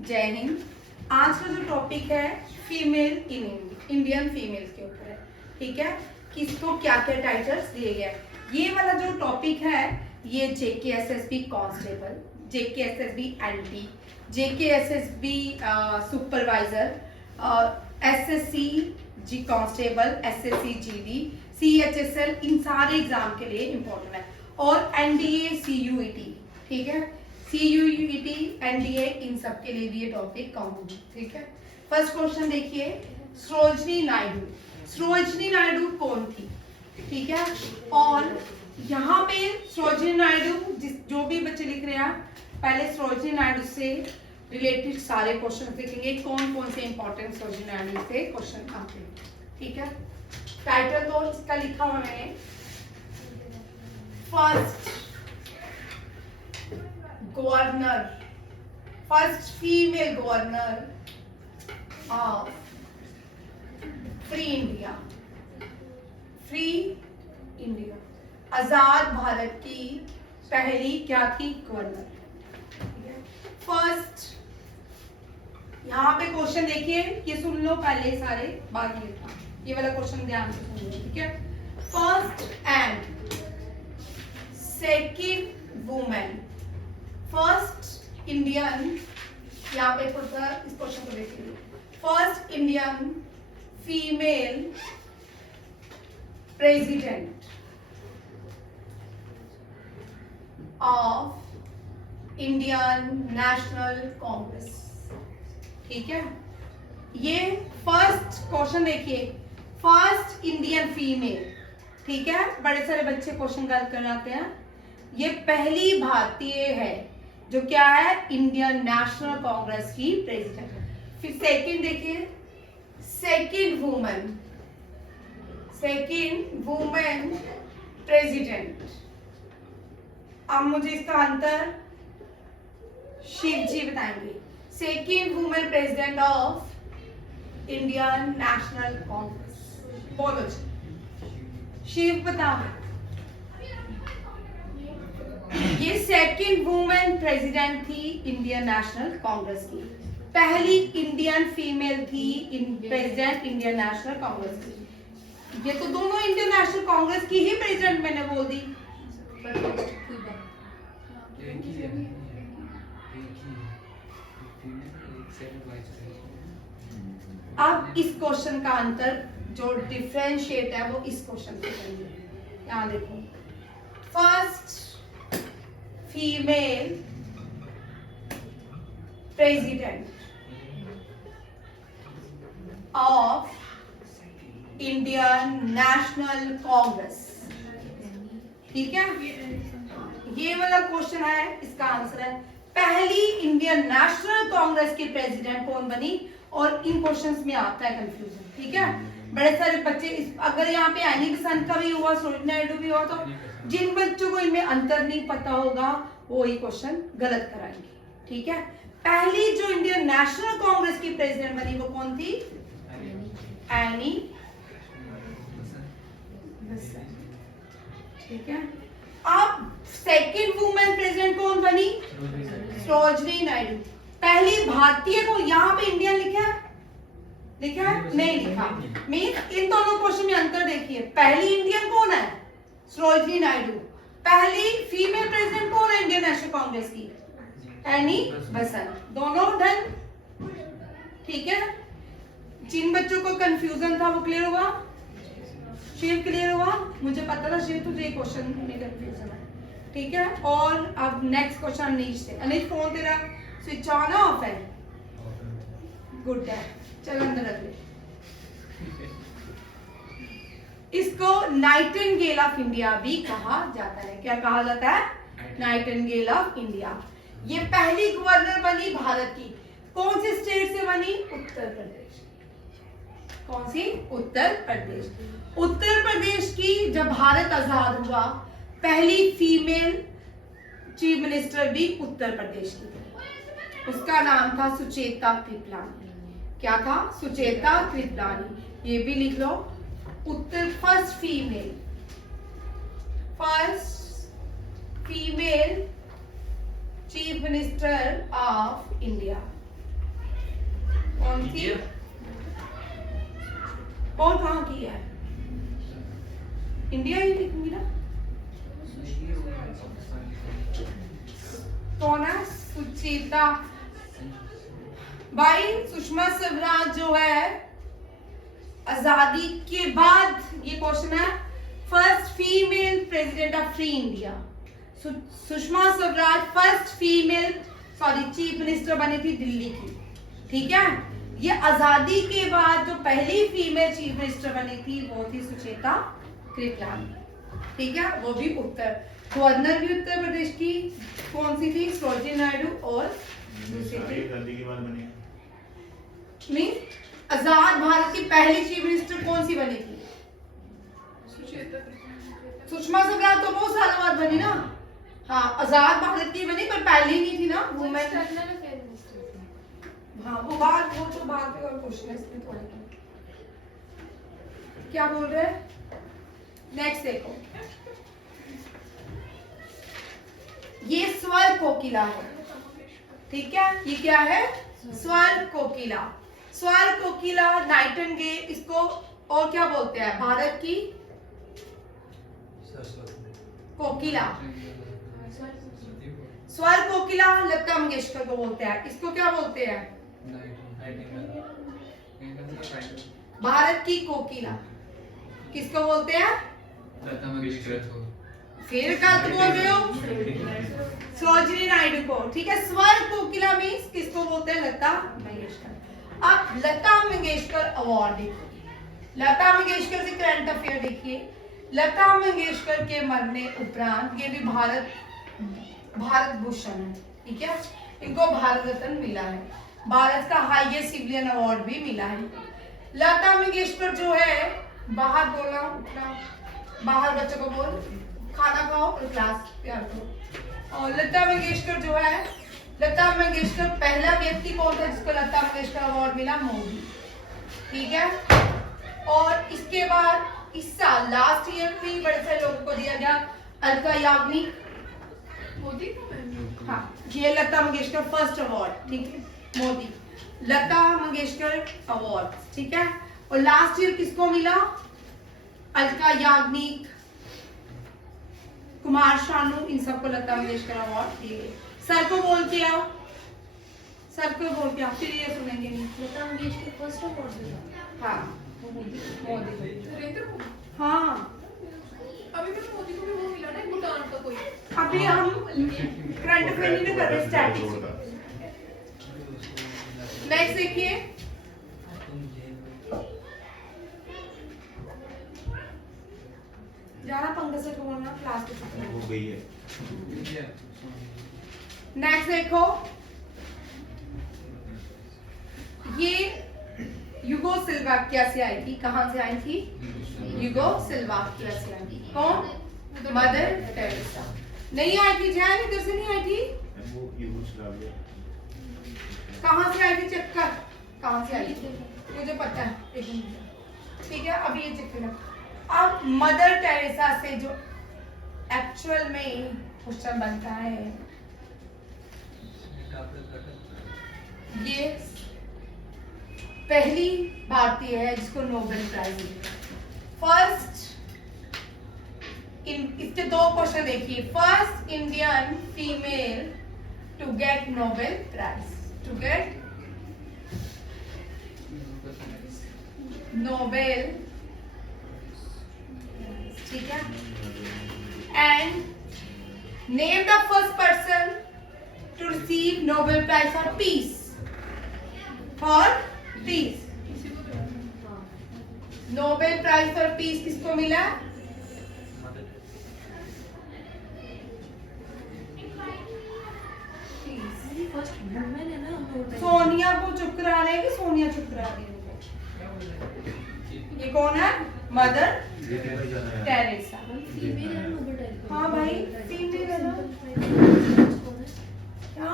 जय हिंद। आज का जो टॉपिक है फीमेल इन इंडियन फीमेल के ऊपर है। ठीक है, किसको क्या क्या टाइटल्स दिए गए। ये वाला जो टॉपिक है ये JKSSB constable, JKSSB anti, JKSSB supervisor, SSC जी कांस्टेबल, SSC GD, CHSL, इन सारे एग्जाम के लिए इम्पोर्टेंट है। और NDA CUET, ठीक है, CUET NDA, इन सब के लिए भी ये टॉपिक कॉमन है। ठीक है, फर्स्ट क्वेश्चन देखिए, सरोजनी नायडू। सरोजनी नायडू कौन थी? ठीक है, और यहाँ पे सरोजनी नायडू जो भी बच्चे लिख रहे हैं पहले सरोजनी नायडू से रिलेटेड सारे क्वेश्चन देखेंगे, कौन कौन से इंपॉर्टेंट सरोजनी नायडू से क्वेश्चन आते हैं। ठीक है, टाइटल तो इसका लिखा हुआ मैंने, first governor, first female governor of free India, free India, आजाद भारत की पहली क्या थी? गवर्नर। फर्स्ट, यहाँ पे क्वेश्चन देखिए, ये सुन लो पहले सारे, बाद में लिखना, ये वाला क्वेश्चन ध्यान से सुन लो। ठीक है, first and second women, first Indian, यहाँ पे थोड़ा सा इस क्वेश्चन को देखिए, first Indian female president of Indian national Congress. ठीक है, ये फर्स्ट क्वेश्चन देखिए, फर्स्ट इंडियन फीमेल। ठीक है, बड़े सारे बच्चे क्वेश्चन गलत कर जाते हैं। ये पहली भारतीय है जो क्या है? इंडियन नेशनल कांग्रेस की प्रेसिडेंट। फिर सेकंड देखिए, second women, second women president. अब मुझे इसका आंसर शिव जी बताएंगे। Second women president of Indian national Congress, बोलो जी, शिव बताओ। ये सेकंड वुमेन प्रेसिडेंट थी इंडियन नेशनल कांग्रेस की, पहली इंडियन फीमेल थी प्रेसिडेंट इंडियन नेशनल कांग्रेस की। ये तो दोनों इंडियन नेशनल कांग्रेस की ही प्रेसिडेंट मैंने बोल दी। अब इस क्वेश्चन का आंसर जो डिफरेंशिएट है वो इस क्वेश्चन से करेंगे। यहाँ देखो, first female president of Indian national Congress. ठीक है, ये वाला क्वेश्चन है, इसका आंसर है पहली इंडियन नेशनल कांग्रेस की प्रेसिडेंट कौन बनी। और इन क्वेश्चंस में आता है कंफ्यूजन। ठीक है, बड़े सारे बच्चे अगर यहाँ पे एनी बेसेंट का भी हुआ, सरोजनी नायडू भी हुआ, तो जिन बच्चों को इनमें अंतर नहीं पता होगा वो ये क्वेश्चन गलत कराएंगे। ठीक है, पहली जो इंडियन नेशनल कांग्रेस की प्रेसिडेंट बनी वो कौन थी? Annie Besant. ठीक है, अब सेकंड वुमेन प्रेसिडेंट कौन बनी? सरोजनी नायडू। पहली भारतीय को यहाँ पे इंडियन लिखा है? लिखा है? नहीं लिखा। मीन इन दोनों क्वेश्चन में अंतर देखिए, पहली इंडियन कौन है? सरोजनी नायडू। पहली फीमेल प्रेसिडेंट कौन है इंडियन नेशनल कांग्रेस की? Annie Besant. दोनों डन। ठीक है, जिन बच्चों को कंफ्यूजन था वो क्लियर हुआ? शिव क्लियर हुआ? मुझे पता था शिव तुझे क्वेश्चन में कंफ्यूजन है। ठीक है, और अब नेक्स्ट क्वेश्चन अनीश से। अनीश फोन तेरा स्विच ऑन है ऑफ है? गुड है, चल अंदर रख ले। इसको नाइटिंगेल ऑफ इंडिया भी कहा जाता है। क्या कहा जाता है? Nightingale of India. ये पहली गवर्नर बनी भारत की, कौन सी स्टेट से बनी? उत्तर प्रदेश। कौन सी? उत्तर प्रदेश। उत्तर प्रदेश की जब भारत आजाद हुआ पहली फीमेल चीफ मिनिस्टर भी उत्तर प्रदेश की, उसका नाम था सुचेता कृपलानी। क्या था? सुचेता कृपलानी। ये भी लिख लो, उत्तर first female chief minister of India. कौन सी? कौन कहाँ की है? इंडिया ही लिखूंगी ना। कौन है? सुचेता। भाई सुषमा स्वराज जो है आजादी के बाद, ये क्वेश्चन है, first female president of free India. Sushma Swaraj first female chief minister बनी थी दिल्ली की, ठीक है। ये आजादी के बाद जो पहली फीमेल चीफ मिनिस्टर बनी थी वो थी सुचेता कृपलानी, ठीक है। वो भी गवर्नर भी उत्तर प्रदेश की कौन सी थी? सरोजिनी नायडू। और दूसरी थी मीन आजाद भारत की पहली चीफ मिनिस्टर कौन सी बनी थी? सुषमा स्वराज तो बहुत सालों बाद बनी ना। हाँ, आजाद भारत की बनी पर पहली नहीं थी ना वुमेन। हाँ वो बात, वो तो बात पे और क्वेश्चन है इसमें थोड़ा क्या बोल रहे हैं। नेक्स्ट देखो, ये स्वर कोकिला है, ठीक है। ये क्या है? स्वर कोकिला। स्वर कोकिला, नाइटिंगेल, इसको और क्या बोलते हैं? भारत की कोकिला। स्वर कोकिला लता मंगेशकर को बोलते हैं। इसको क्या बोलते हैं? भारत की कोकिला किसको बोलते हैं? लता मंगेशकर। फिर गलत बोल रहे हो, सरोजिनी नायडू को, ठीक है। स्वर कोकिला मीन्स किसको बोलते हैं? लता मंगेशकर। अब लता मंगेशकर अवार्ड देखो, लता मंगेशकर से करंट अफेयर देखिए। लता मंगेशकर के मरने उपरांत, ये भी भारत भूषण है, ठीक है। इनको भारत रत्न मिला है, भारत का हाईएस्ट सिविलियन अवार्ड भी मिला है। लता मंगेशकर जो है, बाहर बोला उठना, बाहर बच्चों को बोल, खाना खाओ और क्लास प्यार करो। और लता मंगेशकर जो है, लता मंगेशकर पहला व्यक्ति कौन था जिसको लता मंगेशकर अवार्ड मिला? मोदी, ठीक है। और इसके बाद इस साल लास्ट ईयर में बड़े सारे लोगों को दिया गया, अलका याग्निक, मोदी को। हाँ, ये लता मंगेशकर फर्स्ट अवार्ड, ठीक है। मोदी, लता मंगेशकर अवार्ड, ठीक है। और लास्ट ईयर किसको मिला? अलका याग्निक, कुमार शानू, इन सबको लता मंगेशकर अवार्ड दिए। सर को बोल के आओ, सर को बोल के आओ, फिर ये सुनेंगे नहीं। लता मंगेशकर फर्स्ट अवार्ड दिया। हाँ मोदी। हाँ, अभी तो मोदी को भी वो मिला ना भूटान का कोई। अभी हम करंट अफेयर नहीं कर रहे, स्टैटिस्टिक्स। नेक्स्ट देखिए, जाना पंकज से बोलना क्लास के हो गई है। नेक्स्ट देखो, ये युगोस्लाविया से आई थी। कहां से आई थी? युगोस्लाविया से आई थी। कौन? Mother Teresa. नहीं आई थी जैन, इधर से नहीं आई थी। कहां से आई थी? चक्कर कहां से आई थी मुझे पता है, ठीक है। अभी ये चेक करना। अब मदर टेरेसा से जो एक्चुअल में क्वेश्चन बनता है, ये पहली भारतीय है जिसको नोबेल प्राइज मिला। फर्स्ट, इसके दो क्वेश्चन देखिए। First Indian female to get Nobel prize, to get Nobel, ठीक है। And name the first person to receive Nobel prize for peace, for peace. Nobel prize for peace किसको मिला? सोनिया को चुप करा रहे हैं कि सोनिया चुप करा रही है? ये कौन है? Mother Teresa. हाँ भाई, फीमेल है ना। क्या?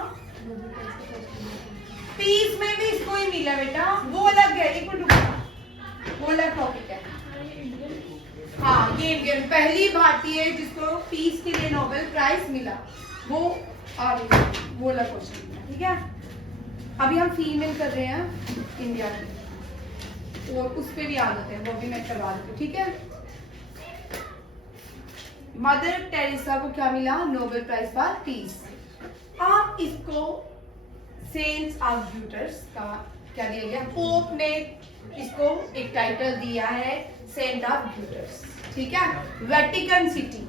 पीस में भी इसको ही मिला बेटा, वो अलग है, एक मिनट रुको, वो अलग टॉपिक है। हाँ, ये इंडियन पहली भारतीय जिसको पीस के लिए नोबेल प्राइज मिला, वो वो अलग क्वेश्चन, ठीक है। अभी हम फीमेल कर रहे हैं इंडिया की, और उस पे भी आ जाते हैं, वो भी मैं करवा देती हूँ, ठीक है। मदर टेरेसा को क्या मिला? Nobel prize for peace. आप इसको सेंट ऑब्यूटर्स का क्या दिया गया? पोप ने इसको एक टाइटल दिया है, सेंट ऑब्यूटर्स, ठीक है। वेटिकन सिटी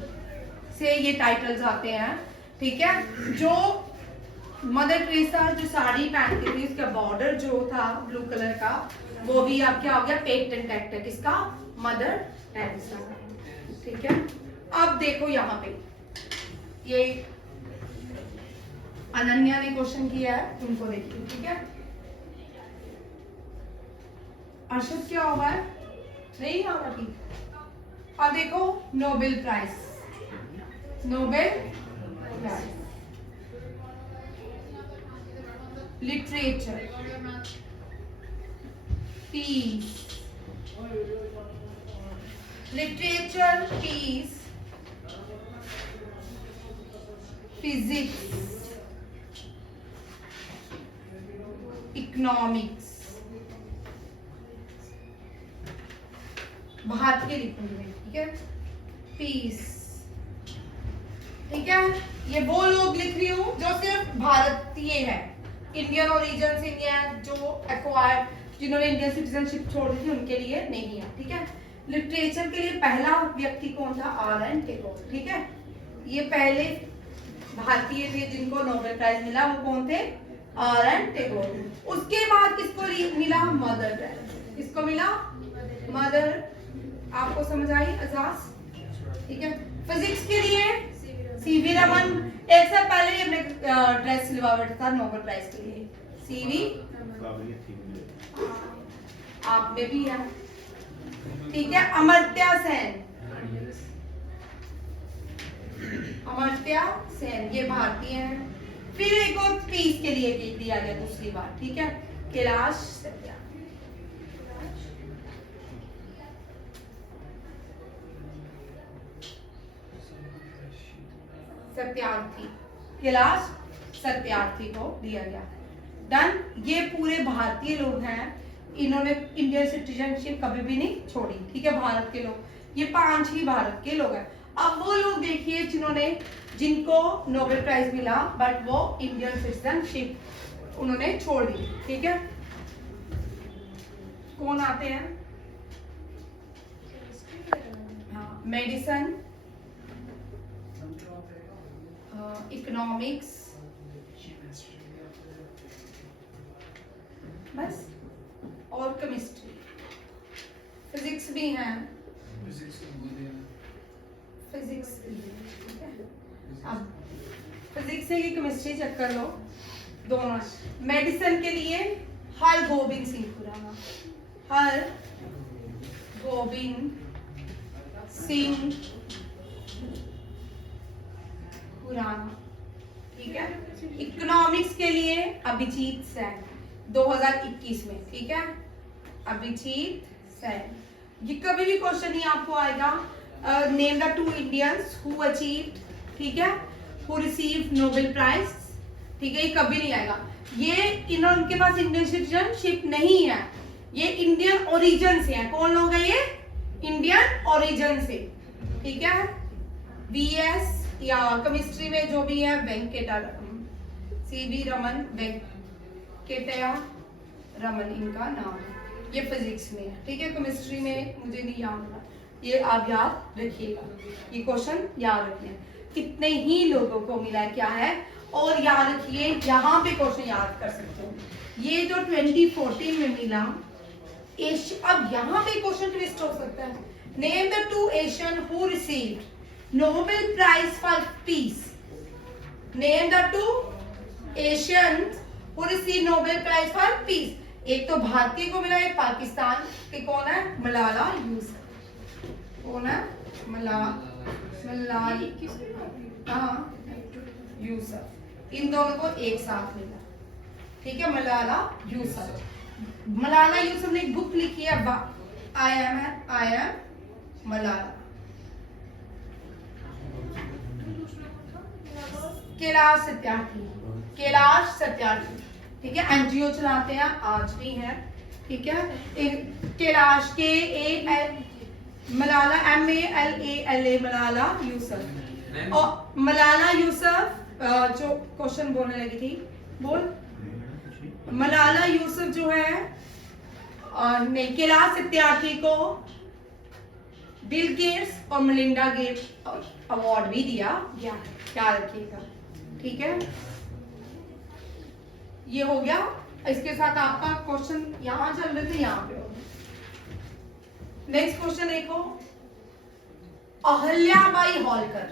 से ये टाइटल्स आते हैं, ठीक है। जो मदर टेरेसा जो साड़ी पहनती थी, उसका बॉर्डर जो था ब्लू कलर का, वो भी अब क्या हो गया? पेटेंट एक्ट है किसका? मदर टेरेसा का, ठीक है। अब देखो यहाँ पे ये अनन्या ने क्वेश्चन किया है, तुमको देखिए, ठीक है। अर्षद क्या होगा? नहीं होगा, ठीक। अब देखो Nobel prize, Nobel prize literature, peace, literature, peace, physics, economics, भारतीय लिखूंगी, ठीक है। पीस, ठीक है। ये वो लोग लिख रही हूँ जो सिर्फ भारतीय है, इंडियन ओरिजिन से नहीं है, जो एक्वायर्ड, जिन्होंने इंडियन सिटीजनशिप छोड़ दी थी, उनके लिए नहीं है, ठीक है। लिटरेचर के लिए पहला व्यक्ति कौन था? आर.एन. टैगोर, ठीक है। ये पहले भारतीय थे जिनको नोबेल प्राइज मिला, वो कौन थे? आर.एन. टैगोर। उसके बाद किसको मिला? Mother Teresa. किसको मिला? मदर। आपको समझ आई अजाज? ठीक है। फिजिक्स के लिए सीवी रमन, एक साल पहले ही हमने ड्रेस सिलवा बैठा था नोबेल प्राइज के लिए। सीवी आप में भी है, ठीक है। अमर्त्य सेन, अमर्त्य सेन ये भारतीय है। फिर एक और पीस के लिए दिया गया दूसरी बार, ठीक है। कैलाश सत्यार्थी, सत्यार्थी, कैलाश सत्यार्थी को दिया गया। डन। ये पूरे भारतीय लोग हैं, इन्होंने इंडियन सिटीजनशिप कभी भी नहीं छोड़ी, ठीक है। भारत के लोग, ये 5 ही भारत के लोग हैं। अब वो लोग देखिए जिनको नोबेल प्राइज मिला, बट वो इंडियन सिटीजनशिप उन्होंने छोड़ दी, ठीक है। कौन आते हैं? हाँ, मेडिसिन, इकोनॉमिक्स, बस, और केमिस्ट्री, फिजिक्स भी हैं, फिजिक्स, ठीक है। अब फिजिक्स से केमिस्ट्री चेक कर लो, दोनों। मेडिसिन के लिए हर गोबिंद सिंह खुराना, हर गोबिंद सिंह खुराना, ठीक है। इकोनॉमिक्स के लिए अभिजीत सेन 2021 में, ठीक है। अभिजीत सेन, ये कभी भी क्वेश्चन नहीं आपको आएगा। Name the 2 Indians who achieved, ठीक है, हु रिसीव्ड नोबेल प्राइज, ठीक है। ये कभी नहीं आएगा। ये इनके पास इंडियन सिटीजनशिप नहीं है, ये इंडियन ओरिजिन से है। कौन लोग हैं ये? इंडियन ओरिजिन से, ठीक है। वीएस या केमिस्ट्री में जो भी है वेंकटा सीवी रमन, वेंकटया रमन इनका नाम है। ये फिजिक्स में है, ठीक है। केमिस्ट्री में मुझे नहीं याद रहा, ये आप याद रखिएगा, ये क्वेश्चन याद रखिए। कितने ही लोगों को मिला क्या है, और याद रखिए यहाँ पे क्वेश्चन याद कर सकते हो। ये जो 2014 में मिला, अब यहाँ पे क्वेश्चन ट्विस्ट हो सकता है। Name the 2 Asian who received Nobel prize for peace. Name the 2 Asian who received Nobel prize for peace. एक तो भारतीय को मिला, एक पाकिस्तान के। कौन है? मलाला यूसुफ। कौन है? मलाला यूसुफ। इन दोनों को एक साथ मिला, ठीक है। मलाला यूसुफ, मलाला यूसुफ ने एक बुक लिखी है, आई एम मलाला। कैलाश सत्यार्थी, कैलाश सत्यार्थी ठीक है, एनजीओ चलाते हैं, आज भी है, ठीक है। कैलाश मलाला MALALA मलाला यूसुफ, और मलाला यूसुफ जो क्वेश्चन बोलने लगी थी, बोल। मलाला यूसुफ जो है ने कैलाश सत्यार्थी को बिल गेट्स और मेलिंडा गेट्स अवार्ड भी दिया गया है, क्या रखिएगा, ठीक है। ये हो गया। इसके साथ आपका क्वेश्चन यहां चल रहे थे, यहाँ पे हो गया। नेक्स्ट क्वेश्चन देखो, अहल्याबाई होलकर।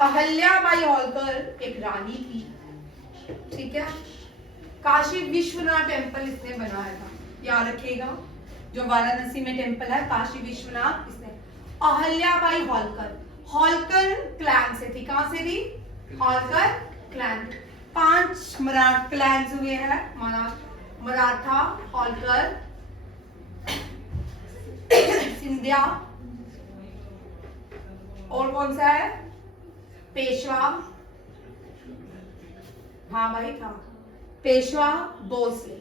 अहल्याबाई होलकर एक रानी थी, ठीक है। काशी विश्वनाथ टेम्पल इसने बनाया था, याद रखिएगा, जो वाराणसी में टेम्पल है काशी विश्वनाथ, इसने। अहल्याबाई होलकर, होलकर क्लैन से थी, कहां से थी? होलकर क्लैन। 5 मराठा क्लैन्स हुए हैं, मराठा, होलकर, सिंधिया, और कौन सा है? पेशवा, हाँ भाई था, पेशवा भोसले,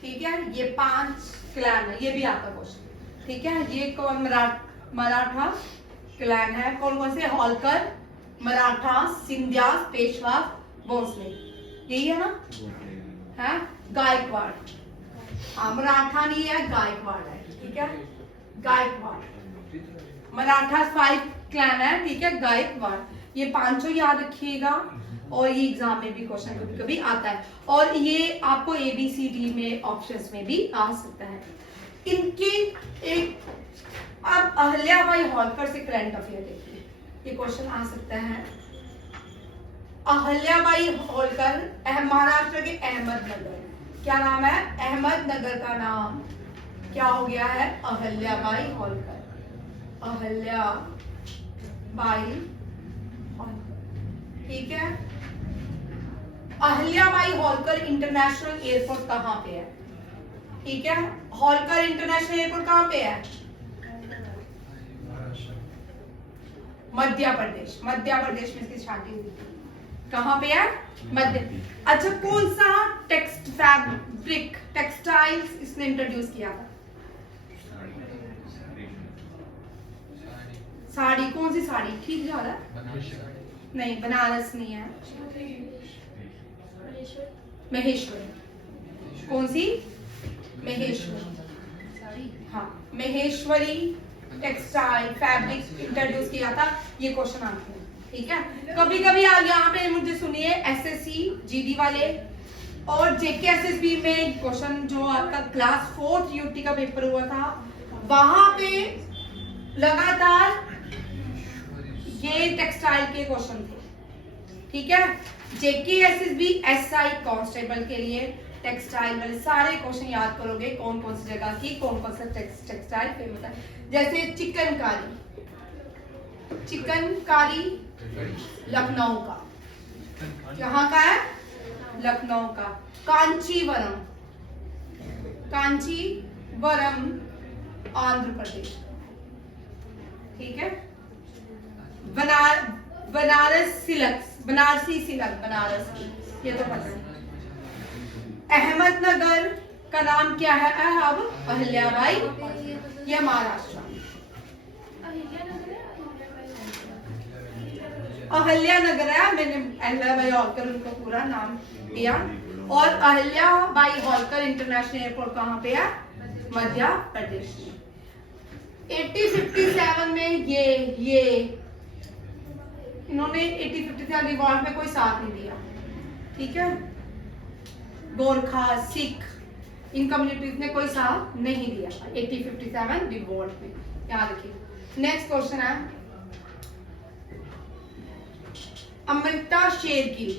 ठीक है। ये 5 क्लैन है, ये भी आता क्वेश्चन, ठीक है। ये कौन? मराठा क्लैन है, कौन कौन से? होलकर, मराठा, सिंधिया, पेशवा, भोसले, यही है ना? है गायकवाड़, हाँ मराठा नहीं है, गायकवाड़ है, ठीक है। गायकवाड़, मराठा 5 क्लैन है, ठीक है। गायकवाड़, ये 5 याद रखिएगा, और ये एग्जाम में भी क्वेश्चन कभी कभी आता है, और ये आपको ABCD में ऑप्शंस में भी आ सकता है। इनके एक, अब अहल्याबाई होलकर से करंट अफेयर देखिए, ये क्वेश्चन आ सकता है। अहल्याबाई होलकर महाराष्ट्र के अहमदनगर, क्या नाम है? अहमदनगर का नाम क्या हो गया है? अहल्याबाई होलकर, अहल्याबाई होलकर, ठीक है। अहल्याबाई होलकर इंटरनेशनल एयरपोर्ट कहां पे है? ठीक है, होलकर इंटरनेशनल एयरपोर्ट कहां पे है? मध्य प्रदेश, मध्य प्रदेश में इसकी शादी हुई थी, कहां पे है? मध्य। अच्छा, कौन सा टेक्सटाइल्स इसने इंट्रोड्यूस किया था? साड़ी, कौन सी साड़ी? ठीक जा रहा है? नहीं, बनारस नहीं है, महेश्वरी। कौन सी? महेश्वरी, हाँ महेश्वरी टेक्सटाइल फैब्रिक इंट्रोड्यूस किया था, ये क्वेश्चन आते हैं, ठीक है। कभी कभी आ गया यहाँ पे, मुझे सुनिए, SSC GD वाले और JK SSB में क्वेश्चन, जो आपका क्लास 4th UT का पेपर हुआ था, वहां पे लगातार ये टेक्सटाइल के क्वेश्चन थे, ठीक है। JK SSB SI कांस्टेबल के लिए टेक्सटाइल वाले सारे क्वेश्चन याद करोगे, कौन कौन सी जगह की कौन कौन सा टेक्सटाइल फेमस है। जैसे चिकनकारी, चिकनकारी लखनऊ का, यहाँ का है? लखनऊ का। कांचीवरम, कांचीवरम आंध्र प्रदेश, ठीक है। बनारस सिल्क, बनारसी सिल्क, बनारस की, ये तो पता है। अहमदनगर का नाम क्या है? अब अहल्याबाई, ये महाराष्ट्र। अहल्यानगर है, मैंने अहल्याबाई होलकर उनको पूरा नाम दिया। और अहल्याबाई होलकर इंटरनेशनल एयरपोर्ट कहाँ पे है? मध्य प्रदेश में। 1857 में ये इन्होंने 1857 रिवॉल्ट में कोई साथ नहीं दिया, ठीक है। गोरखा, सिख, इन कम्युनिटीज ने कोई साथ नहीं दिया 1857 रिवॉल्ट में, याद रखिए। नेक्स्ट क्वेश्चन है अमृता शेरगिल।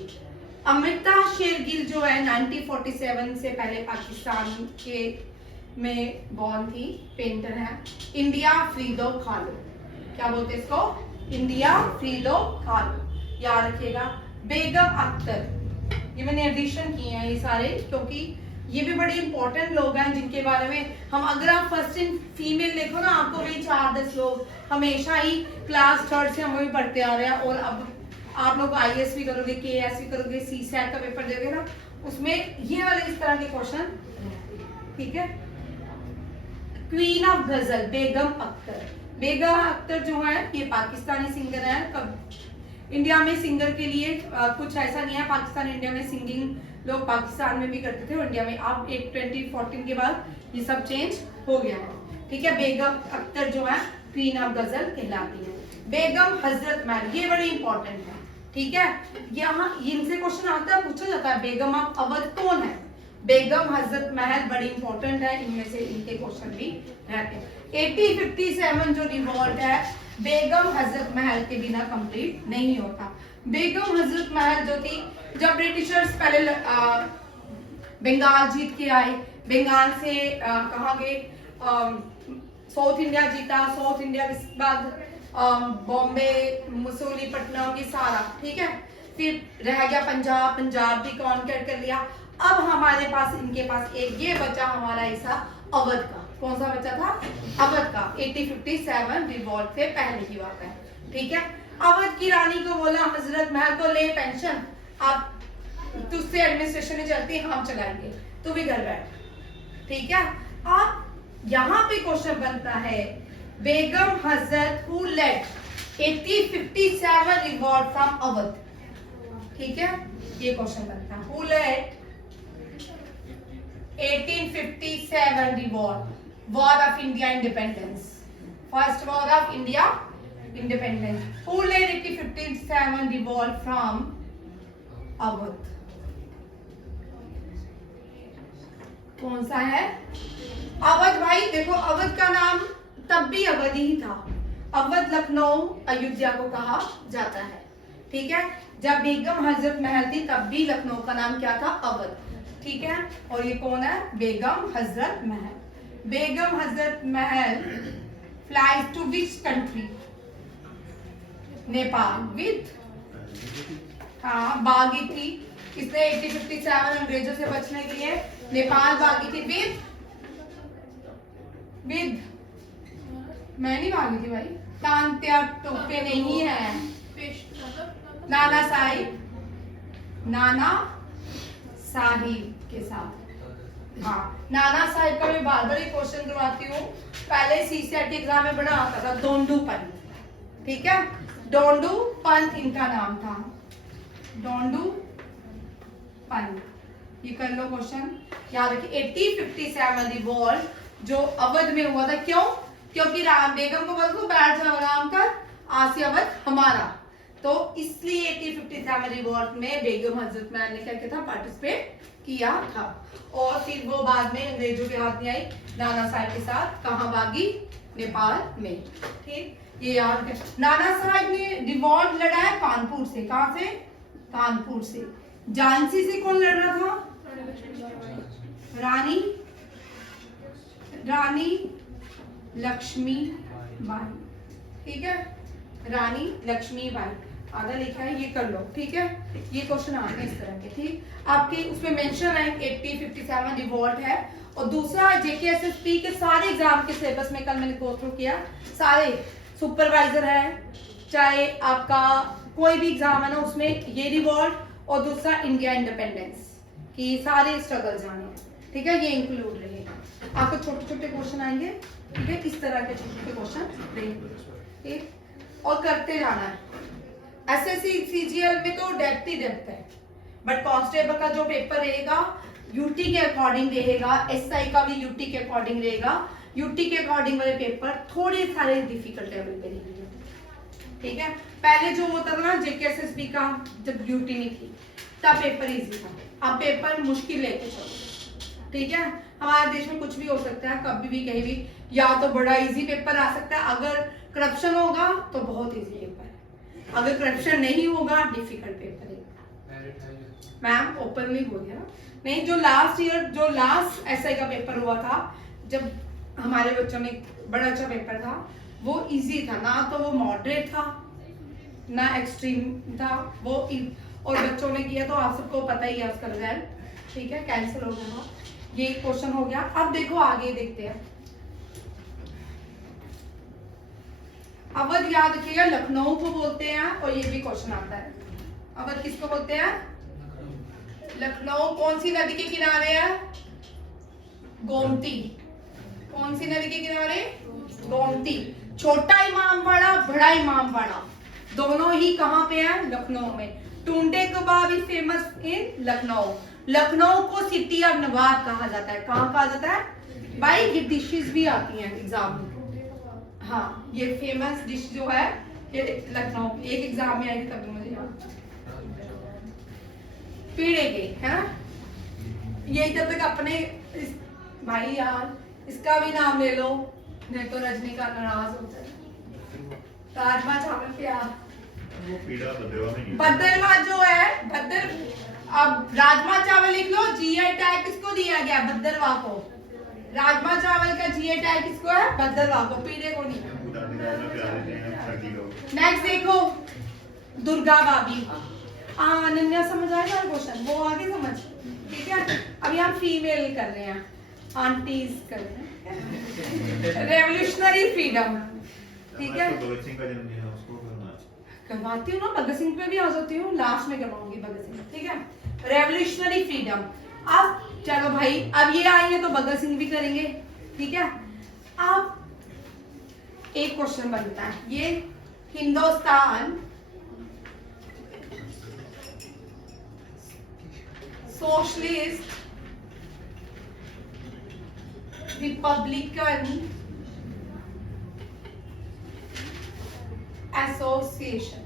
अमृता शेरगिल जो है 1947 से पहले पाकिस्तान के में बॉर्न थी, पेंटर है। इंडिया फ्रीदो खालो, क्या बोलते हैं इसको? इंडिया फ्रीदो खालो, याद रखिएगा। बेगम अख्तर, ये मैंने एडिशन किए हैं ये सारे, क्योंकि ये भी बड़े इंपॉर्टेंट लोग हैं जिनके बारे में हम, अगर आप फर्स्ट इन फीमेल देखो ना, आपको वही 4-10 लोग हमेशा ही क्लास 3rd से हम वही पढ़ते आ रहे हैं, और अब आप लोग IAS भी करोगे, KS भी करोगे, CSAT का पेपर दोगे ना, उसमें ये वाले इस तरह के क्वेश्चन, ठीक है। क्वीन ऑफ गजल बेगम अख्तर। बेगम अख्तर जो है ये पाकिस्तानी सिंगर है। कब इंडिया में सिंगर के लिए कुछ ऐसा नहीं है, पाकिस्तान इंडिया में सिंगिंग लोग पाकिस्तान में भी करते थे और इंडिया में, अब 2014 के बाद ये सब चेंज हो गया है, ठीक है। बेगम अख्तर जो है क्वीन ऑफ गजल कहलाती है। बेगम हजरत महल, ये बड़ी इंपॉर्टेंट है, ठीक है। यहाँ इनसे क्वेश्चन आता है, पूछा जाता है बेगम ऑफ अवध कौन है। बेगम हजरत महल बड़ी इंपॉर्टेंट है, इनमें से इनके क्वेश्चन भी रहते हैं। 1857 जो रिवॉल्ट है बेगम हजरत महल के बिना कंप्लीट नहीं होता। बेगम हजरत महल जो थी, जब ब्रिटिशर्स पहले बंगाल जीत के आए, बंगाल से कहाँ गए, साउथ इंडिया जीता, साउथ इंडिया के बाद बॉम्बे, मसूलीपट्टनम, ये सारा, ठीक है। फिर रह गया पंजाब, पंजाब भी कॉन्कर कर लिया। अब हमारे पास, इनके पास एक ये बचा हमारा हिस्सा अवध का। कौन सा बचा था? अवध का। 1857 रिवॉल्ट से पहले की बात है, ठीक है। अवध की रानी को बोला हजरत महल को ले पेंशन, अब तुझसे एडमिनिस्ट्रेशन नहीं चलती, हम चलाएंगे, तू भी घर बैठ, ठीक है। अब यहाँ पे क्वेश्चन बनता है Begum Hazrat who led 1857 revolt from Awadh, ठीक है। ये क्वेश्चन बनता है who led 1857 revolt, war of India independence, first war of India independence. Who led 1857 revolt from Awadh? कौन सा है? अवध। भाई देखो, अवध का नाम तब भी अवध ही था। अवध लखनऊ अयोध्या को कहा जाता है, ठीक है। जब बेगम हजरत महल थी तब भी लखनऊ का नाम क्या था? अवध, ठीक है। और ये कौन है? बेगम हजरत महल। Begum Hazrat Mahal flies to which country? Nepal with, हाँ, भागी थी इसने 1857 अंग्रेजों से बचने के लिए नेपाल भागी थी विद मैं नहीं भागी थी भाई, तांत्या टोपे नहीं है, नाना साहिब के साथ। हाँ, नाना साहिब का मैं बार बार क्वेश्चन करवाती हूँ। पहले CSAT एग्जाम में बड़ा आता था डोंडू पंत, ठीक है। डोंडू पंत इनका नाम था, डोंडू पंत। ये कर लो क्वेश्चन, याद रखिए। 1857 रिवॉल्ट जो अवध में हुआ था, क्यों? क्योंकि राम बेगम को बोल बैठ जाओ आराम कर, आज से अवध हमारा, तो इसलिए 1857 रिवॉल्ट में बेगम हजरत महल ने क्या किया था? पार्टिसिपेट किया था। और फिर वो बाद में अंग्रेजों के हाथ में आई, नाना साहब के साथ कहाँ भागी? नेपाल में, ठीक। ये याद रखें। नाना साहब ने रिवॉल्ट लड़ा है कानपुर से। कहाँ से? कानपुर से। झांसी से कौन लड़ रहा था? रानी लक्ष्मीबाई, ठीक है। रानी लक्ष्मीबाई आधा लिखा है, ये कर लो, ठीक है। ये क्वेश्चन आते हैं इस तरह के, ठीक। आपके उसमें मेंशन है 1857 रिवॉल्ट है। और दूसरा JKSSP के सारे एग्जाम के सिलेबस में कल मैंने गो थ्रू किया, सारे सुपरवाइजर है, चाहे आपका कोई भी एग्जाम है ना, उसमें ये रिवॉल्ट और दूसरा इंडिया इंडिपेंडेंस की सारे स्ट्रगल जाने हैं, ठीक है। ये इंक्लूड रहेगा। आपको छोटे छोटे क्वेश्चन आएंगे, ठीक है, इस तरह के छोटे छोटे क्वेश्चन रहेंगे, ठीक। और करते जाना है। SSC CGL में तो डेप्थ ही डेप्थ है, बट कांस्टेबल का जो पेपर रहेगा UT के अकॉर्डिंग रहेगा, SI का भी UT के अकॉर्डिंग रहेगा। UT के अकॉर्डिंग वाले पेपर थोड़े सारे डिफिकल्ट लेवल पे रहेंगे, ठीक है। पहले जो होता था ना JKSSB का, जब UT नहीं थी तब पेपर इजी था, अब पेपर मुश्किल लेके चलो, ठीक है। हमारे देश में कुछ भी हो सकता है, कभी भी कहीं भी, या तो बड़ा इजी पेपर आ सकता है, अगर करप्शन होगा तो बहुत इजी पेपर है, अगर करप्शन नहीं होगा डिफिकल्ट पेपर है। मैम ओपनली बोल दिया ना, नहीं। जो लास्ट ईयर जो लास्ट SI का पेपर हुआ था, जब हमारे बच्चों ने, बड़ा अच्छा पेपर था, वो इजी था ना, तो वो मॉडरेट था ना एक्सट्रीम था वो, और बच्चों ने किया तो आप सबको पता ही है उसका रिजल्ट, ठीक है, कैंसिल हो गया। ये क्वेश्चन हो गया। अब देखो आगे देखते हैं। अवध याद रखिएगा, लखनऊ को बोलते हैं, और ये भी क्वेश्चन आता है, अवध किसको बोलते हैं? लखनऊ कौन सी नदी के किनारे है? गोमती। कौन सी नदी के किनारे? गोमती। छोटा इमामबाड़ा, बड़ा इमामबाड़ा, दोनों ही कहाँ पे है? लखनऊ में। Tunday kebab is famous in Lucknow. Lucknow को सिटी ऑफ नवाब कहा जाता है। कहाँ कहा जाता है भाई? ये डिशेस भी आती हैं एग्जाम में। हाँ, ये फेमस डिश जो है ये लखनऊ एक एग्जाम में आएगी, तभी मुझे याद। पेड़े के है ना, ये जब तक अपने भाई यार इसका भी नाम ले लो, नहीं तो रजनी का नाराज हो जाए। राजमा चावल प्यार, वो पीड़ा बदलवा में नहीं है। भद्रवा जो है, भद्र, अब राजमा चावल लिख लो, जीआई टैग किसको दिया गया? भद्रवा को। राजमा चावल का जीआई टैग किसको है? भद्रवा को, पीड़े को नहीं। नेक्स्ट देखो, दुर्गा भाभी। अनन्या समझ आएगा क्वेश्चन, वो आगे समझ, ठीक है। अभी हम फीमेल कर रहे हैं, आंटीज कर रहे हैं। रेवोल्यूशनरी फ्रीडम, ठीक है। भगत सिंह का जन्मदिन है, उसको करना करवाती हूँ ना, भगत सिंह पे भी आ जाती हूँ, लास्ट में करवाऊंगी भगत सिंह, ठीक है। Revolutionary freedom. अब चलो भाई, अब ये आएंगे तो भगत सिंह भी करेंगे, ठीक है। अब एक क्वेश्चन बनता है, ये हिंदुस्तान सोशलिस्ट रिपब्लिकन एसोसिएशन,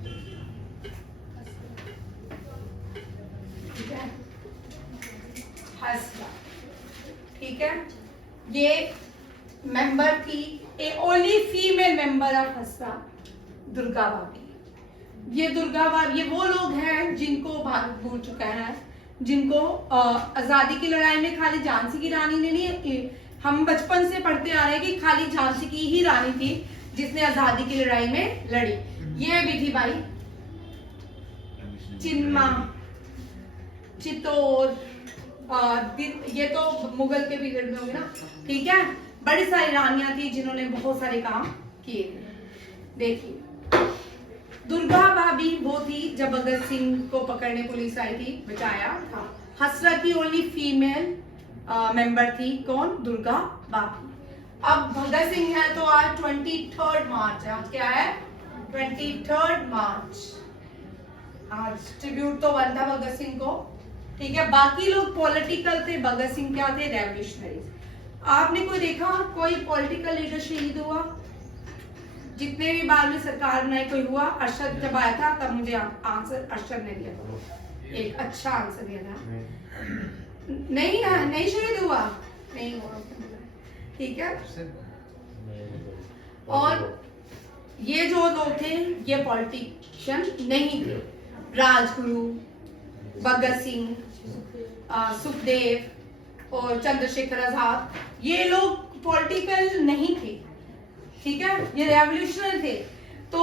ठीक है, हसला, ठीक है। ये मेंबर थी, A only female member of हसला, दुर्गा भाभी। ये दुर्गा भाभी, ये वो लोग हैं जिनको भारत भूल चुका है, जिनको आजादी की लड़ाई में खाली झांसी की रानी ने नहीं, हम बचपन से पढ़ते आ रहे हैं कि खाली झांसी की ही रानी थी जिसने आजादी की लड़ाई में लड़ी। ये भी थी भाई चिन्मा, चित्तौड़, ये तो मुगल के पीरियड में होगी ना, ठीक है। बड़ी सारी रानियां थी जिन्होंने बहुत सारे काम किए। देखिए, दुर्गा भाभी वो थी जब भगत सिंह को पकड़ने पुलिस आई थी, बचाया था। हसरा की ओनली फीमेल मेंबर थी, कौन? दुर्गा भाभी। अब भगत सिंह है तो आज 23 मार्च है, आज क्या है? 23 मार्च। आज ट्रिब्यूट तो बनता भगत सिंह को, ठीक है। बाकी लोग पॉलिटिकल थे, भगत सिंह क्या थे? रेवोल्यूशनरी। आपने कोई देखा कोई पॉलिटिकल लीडर शहीद हुआ? जितने भी बार में सरकार बनाई कोई हुआ? अरशद जब आया था तब मुझे आंसर अरशद ने दिया था, एक अच्छा आंसर दिया था। नहीं है, नहीं शहीद हुआ, नहीं हुआ, ठीक है। और ये जो लोग थे ये पॉलिटिशियन नहीं थे। राजगुरु, भगत सिंह, सुखदेव और चंद्रशेखर आजाद, ये लोग पॉलिटिकल नहीं थे, ठीक है, ये रेवोल्यूशनरी थे। तो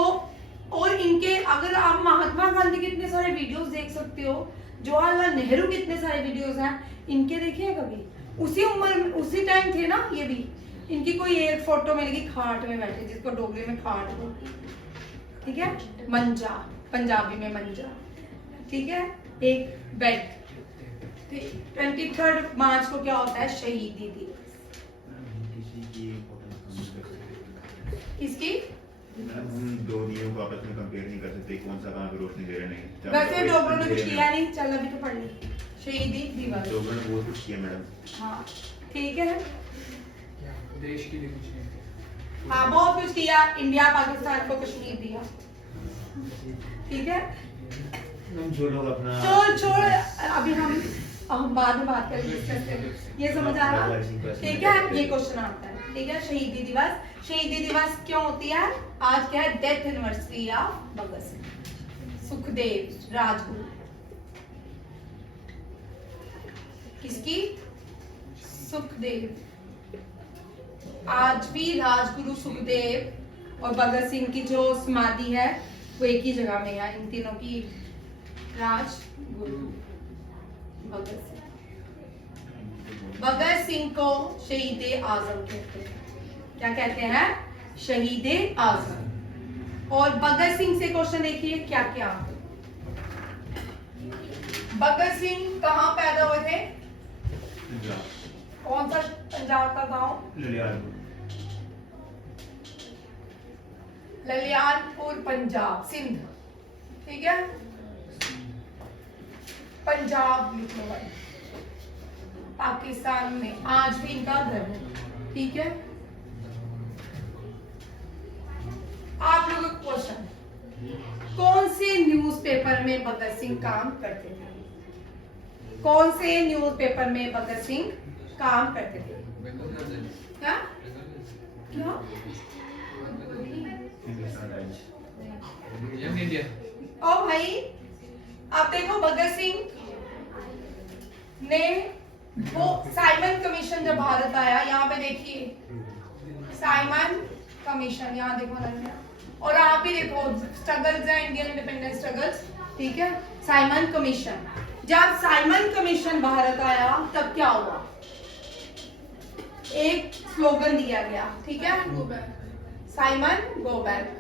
और इनके, अगर आप महात्मा गांधी के इतने सारे वीडियोस देख सकते हो, जवाहरलाल नेहरू के इतने सारे वीडियोस हैं, इनके देखिए कभी? उसी उम्र में, उसी टाइम थे ना ये भी। इनकी कोई एक फोटो मिलेगी खाट में बैठे, जिसको डोगरी में खाट बोलते हैं, ठीक है, मंजा, पंजाबी में मंजा, ठीक है, एक बेड। 23 मार्च को क्या होता है? शहीदी दिवस। इसकी हम दो दिनों को आपस में कंपेयर नहीं कर सकते, कौन सा कहाँ पे रोशनी दे रहा नहीं। वैसे डोगरों ने कुछ किया नहीं, चल अभी तो पढ़ ली। शहीदी दिवस, डोगरों ने बहुत कुछ किया मैडम। हाँ ठीक है, देश के लिए कुछ नहीं। हाँ बहुत कुछ किया, इंडिया पाकिस्तान को कश्मीर दिया, ठीक है। हम जो लोग अपना छोड़ अभी हम बाद में बात करेंगे, ये समझ आ रहा, ठीक है। ये क्वेश्चन आता है, ठीक है। शहीदी दिवस, शहीदी दिवस क्यों होती है? आज क्या है? Death anniversary of Bhagat Singh, Sukhdev, Rajguru. किसकी? सुखदेव। आज भी राजगुरु सुखदेव और भगत सिंह की जो समाधि है वो एक ही जगह में है, इन तीनों की। राजगुरु भगत सिंह, भगत सिंह को शहीद आजम कहते हैं। क्या कहते हैं? शहीद आजम। और भगत सिंह से क्वेश्चन देखिए क्या क्या। भगत सिंह कहाँ पैदा हुए थे? पंजाब, कौन सा पंजाब का गांव? ललियारपुर, ललियारपुर पंजाब, सिंध, ठीक है। पंजाब लिख लो भाई, पाकिस्तान में आज भी इनका घर है, ठीक है। आप लोगों का क्वेश्चन, कौन से न्यूज़पेपर में भगत सिंह काम करते थे? कौन से न्यूज़पेपर में भगत सिंह काम करते थे? क्या क्या? Hindustan Times, Young India. ओ भाई, आप देखो भगत सिंह ने वो साइमन कमीशन जब भारत आया, यहाँ पे देखिए साइमन कमीशन, यहाँ देखो ना, और आप भी देखो स्ट्रगल्स है, इंडियन इंडिपेंडेंस स्ट्रगल्स, ठीक है। साइमन कमीशन, जब साइमन कमीशन भारत आया तब क्या हुआ? एक स्लोगन दिया गया, ठीक है, साइमन गो बैक।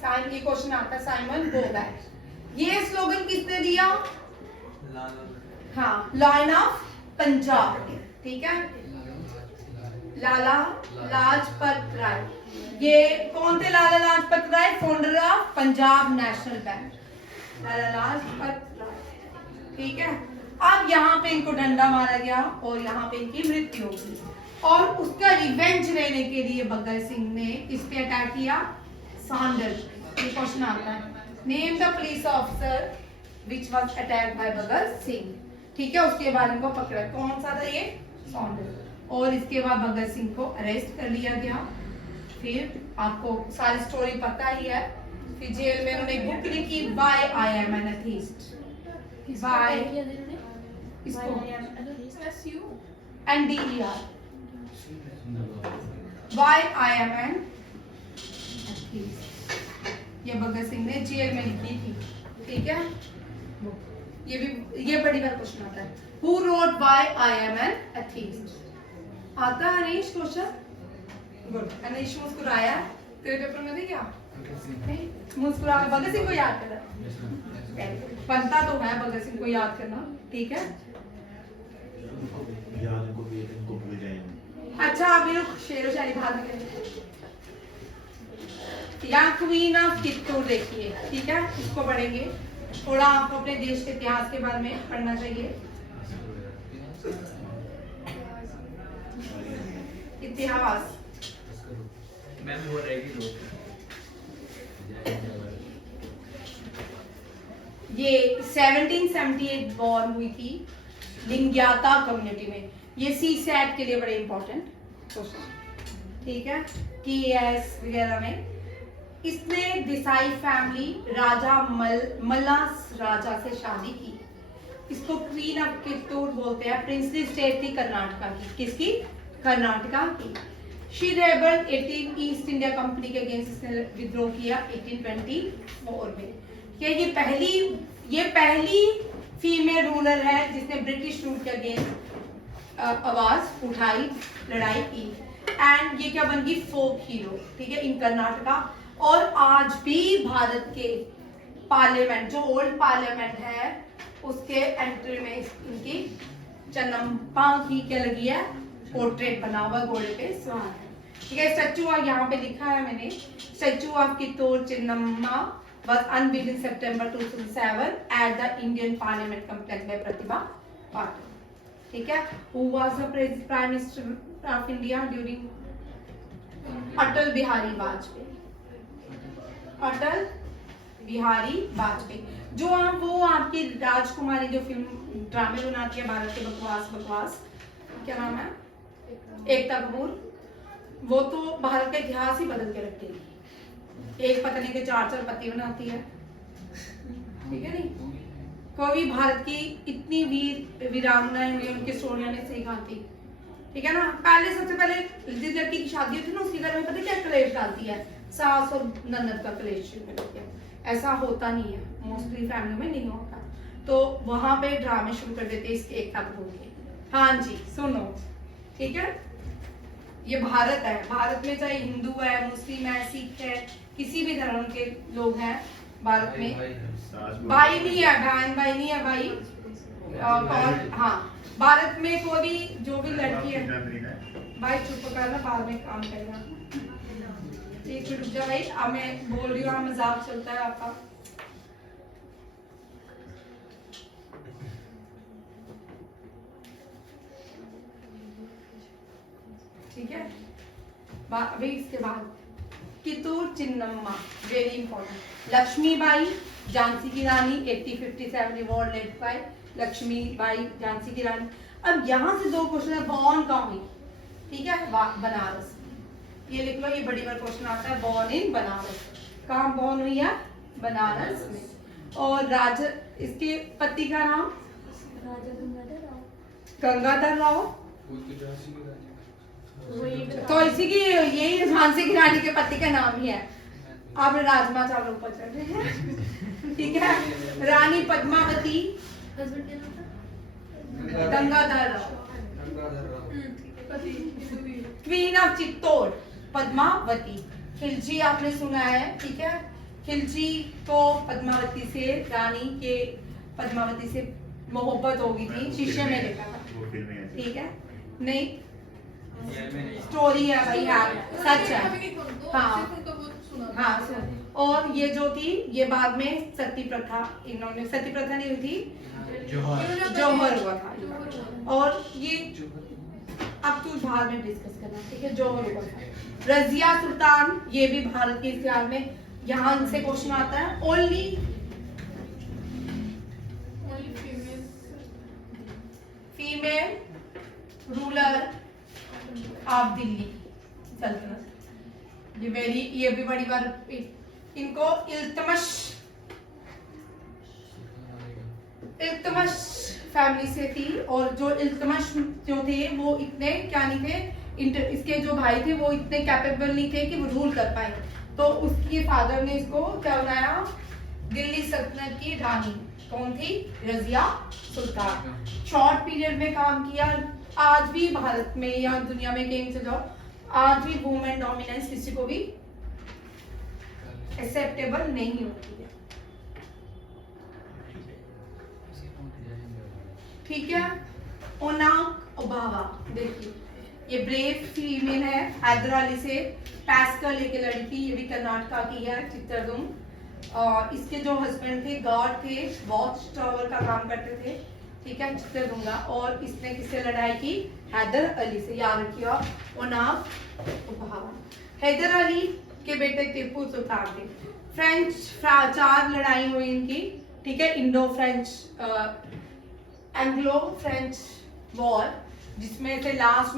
साइन ये क्वेश्चन आता है, साइमन गो बैक। ये स्लोगन किसने दिया? हाँ, लाइन ऑफ पंजाब, ठीक है, लाला लाजपत राय। ये कौन थे Lala Lajpat Rai? Founder of Punjab National Bank, Lala Lajpat Rai, ठीक है। अब यहाँ पे इनको डंडा मारा गया और यहाँ पे इनकी मृत्यु हो गई, और उसका रिवेंज लेने के लिए भगत सिंह ने किस पे अटैक किया? सांडल। ये क्वेश्चन आता है, name the police officer which was attacked by Bhagat Singh, ठीक है। उसके बाद इनको पकड़ा, कौन सा था ये? सांडल। और इसके बाद भगत सिंह को अरेस्ट कर लिया गया। फिर आपको सारी स्टोरी पता ही है, फिर जेल में उन्होंने बुक लिखी, why I am N atheist, why इसको NDER, why I am N atheist, ये भगत सिंह ने जेल में लिखी थी, ठीक है। ये भी, ये बड़ी बार क्वेश्चन आता है, who wrote why I am N atheist? आता है अनीश क्वेश्चन? गुड, अनीश मुस्कुराया, तेरे पेपर में नहीं क्या? मुस्कुरा भगत सिंह को याद कर, बनता तो है भगत सिंह को याद करना, ठीक है। याद इनको भी है, इनको भूल जाएंगे। अच्छा, आप ये लोग शेरो शायरी भाग में या क्वीन ऑफ कित्तूर देखिए, ठीक है, इसको पढ़ेंगे। थोड़ा आपको अपने देश के इतिहास के बारे में पढ़ना चाहिए, इतिहास। मैम वो रहेगी लोग। ये 1778 बॉर्न हुई थी लिंग्याता कम्युनिटी में। ये CSAT के लिए बड़े इंपॉर्टेंट क्वेश्चन, ठीक है, KS वगैरह में। इसने देसाई फैमिली राजा मल्ला राजा से शादी की। इसको क्वीन ऑफ कित्तूर बोलते हैं। प्रिंसली स्टेट थी कर्नाटका की, किसकी? कर्नाटका की। शी रेबल्ड 18 ईस्ट इंडिया कंपनी के अगेंस्ट, इसने विद्रोह किया 1824 में। क्या ये पहली फीमेल रूलर है जिसने ब्रिटिश रूल के अगेंस्ट आवाज उठाई, लड़ाई की। एंड ये क्या बन गई? फोक हीरो, ठीक है, इन कर्नाटका। और आज भी भारत के पार्लियामेंट, जो ओल्ड पार्लियामेंट है, उसके एंट्री में इनकी चन्नम्मा की क्या लगी है? पोर्ट्रेट बना हुआ घोड़े पे सवार है, ठीक है। स्टैचू यहाँ पे लिखा है मैंने, statue of Kittur Chinnamma was unveiled in September 2007 at the Indian Parliament complex by Pratibha Patil, ठीक है। Who was the Prime Minister of India during? Atal Bihari Vajpayee, Atal Bihari Vajpayee. जो आप वो आपकी राजकुमारी जो फिल्म ड्रामे बनाती है भारत के बकवास, क्या नाम है? एकता कपूर। वो तो भारत का इतिहास ही बदल के रख देगी। एक पत्नी के 4 पति बनाती है, ठीक है। नहीं, कभी भारत की इतनी वीरांगनाएं हुई, उनकी स्टोरियां नहीं सिखाती, ठीक है ना। पहले सबसे पहले जिस लड़की की शादी होती है ना, उसके घर में पता क्या कलेश डालती है? सास और ननद का कलेश शुरू करती है। ऐसा होता नहीं है, मोस्टली फैमिली में नहीं होता। तो वहां पे ड्रामे शुरू कर देते हैं इसके एकता कपूर के। हाँ जी, सुनो, ठीक है। ये भारत है, भारत में चाहे हिंदू है, मुस्लिम है, सिख है, किसी भी धर्म के लोग हैं भारत में। भाई नहीं है, बहन भाई नहीं है भाई। और हाँ, भारत में कोई भी जो भी लड़की है, भाई चुप करना, बाद में काम करना। एक मिनट रुक जा भाई, अब मैं बोल रही हूँ, मजाक चलता है आपका। ठीक है, अभी इसके बाद कितूर चिन्नम्मा, वेरी इंपॉर्टेंट। लक्ष्मीबाई झांसी की रानी, 1857 award led by Lakshmibai Jhansi की रानी। अब यहाँ से दो क्वेश्चन है, बॉर्न कहाँ हुई, ठीक है, बनारस। ये लिख लो, ये बड़ी बार क्वेश्चन आता है, बॉर्न इन बनारस। कहाँ बॉर्न हुई है? बनारस में। और राजा, इसके पति का नाम गंगाधर राव। तो इसी की यही झांसी की रानी के पति का नाम ही है। अब राजमा चावल ऊपर चढ़ रहे हैं, ठीक है। रानी पद्मावती, गंगाधर राव। Queen of Chittor Padmavati. खिलजी आपने सुना है, ठीक है। खिलजी को पद्मावती से, रानी के पद्मावती से मोहब्बत हो गई थी, शीशे में देखा था, ठीक है। नहीं, स्टोरी है भाई, सच है। हाँ हाँ सुन। और ये जो थी, ये बाद में सती प्रथा, इन्होंने सती प्रथा नहीं हुई थी, जौहर हुआ था। और ये अब तू बाद में डिस्कस करना, ठीक है। जौहर हुआ था। रजिया सुल्तान, ये भी भारत के इतिहास में यहाँ से क्वेश्चन आता है। Only female ruler of Delhi सल्तनत। ये भी बड़ी बार इनको इल्तुतमिश फैमिली से थी। और जो इल्तुतमिश जो थे वो इतने क्या नहीं थे, इसके जो भाई थे वो इतने कैपेबल नहीं थे कि वो रूल कर पाए। तो उसके फादर ने इसको क्या बनाया, दिल्ली सल्तनत की रानी। कौन थी? रजिया सुल्तान। शॉर्ट पीरियड में काम किया। आज भी भारत में या दुनिया में कहीं से जाओ, आज भी वुमेन डोमिनेंस किसी को भी एक्सेप्टेबल नहीं होती है, ठीक है। ओनाक ओबावा, देखिए ये ब्रेव फीमेल है, हैदर अली से पैस्कर लेके लड़ी थी। ये भी कर्नाटका की है, चित्तरदुर्ग। और इसके जो हस्बैंड थे गार्ड थे, वॉच टावर का काम करते थे, ठीक है, चित्तरदुर्गा। और इसने किससे लड़ाई की? हैदर अली से, याद रखिएगा। ओनाक ओबावा हैदर अली के बेटे टीपू सुल्तान थे। फ्रेंच 4 लड़ाई हुई इनकी, ठीक है। Indo French, Anglo French war, जिसमें से लास्ट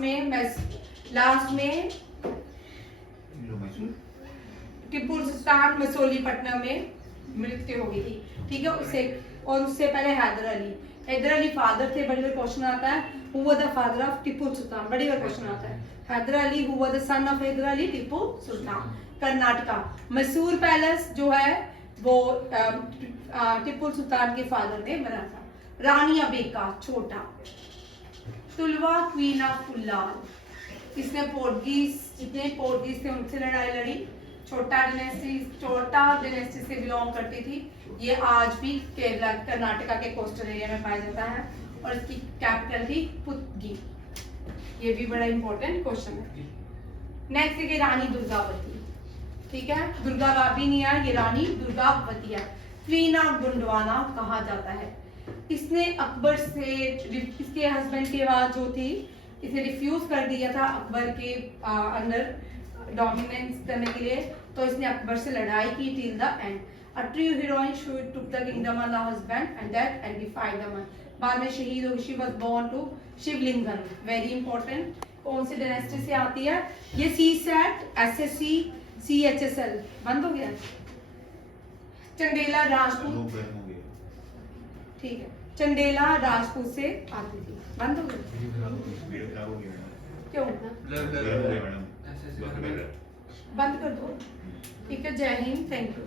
में टीपू सुल्तान मसूलीपट्टनम में मृत्यु हो गई थी, ठीक है। उससे पहले हैदर अली फादर थे। बड़ी बार क्वेश्चन आता है, who was the father of Tipu Sultan, बड़ी बार क्वेश्चन आता है। Hyder Ali, who was the son of Hyder Ali, Tipu Sultan. Karnataka, Mysore palace जो है वो टीपू सुल्तान के फादर ने बना था। रानी अबेका छोटा। तुलवा क्वीन ऑफ उल्लाल, इसने जितने पोर्टुगीज थे उनसे लड़ाई लड़ी। छोटा डायनेस्टी से बिलोंग करती थी। ये आज भी केरला कर्नाटका के कोस्टल एरिया में पाया जाता है। और इसकी कैपिटल थी पुत्तगी। ये भी बड़ा इंपॉर्टेंट क्वेश्चन है। नेक्स्ट है रानी दुर्गावती, ठीक है। दुर्गावती नहीं है, ये रानी दुर्गावती है। क्वीन ऑफ गोंडवाना कहा जाता है। इसने अकबर से, इसके हस्बैंड के बाद जो थी, इसे रिफ्यूज कर दिया था अकबर के अंडर डोमिनेंस करने के लिए। तो इसने अकबर से लड़ाई की till the end. A true heroine, she took the kingdom on the husband and that and defied the man. बाद में शहीद हो गई। She was born to Shivlingan, very important. कौन सी डायनेस्टी से आती है? ये CSAT, SSC, CHSL बंद हो गया। चंदेला राजपूत, ठीक है, चंदेला राजपूत से आती थी, बंद हो गया। क्यों? बंद कर दो, ठीक है। जय हिंद, थैंक यू।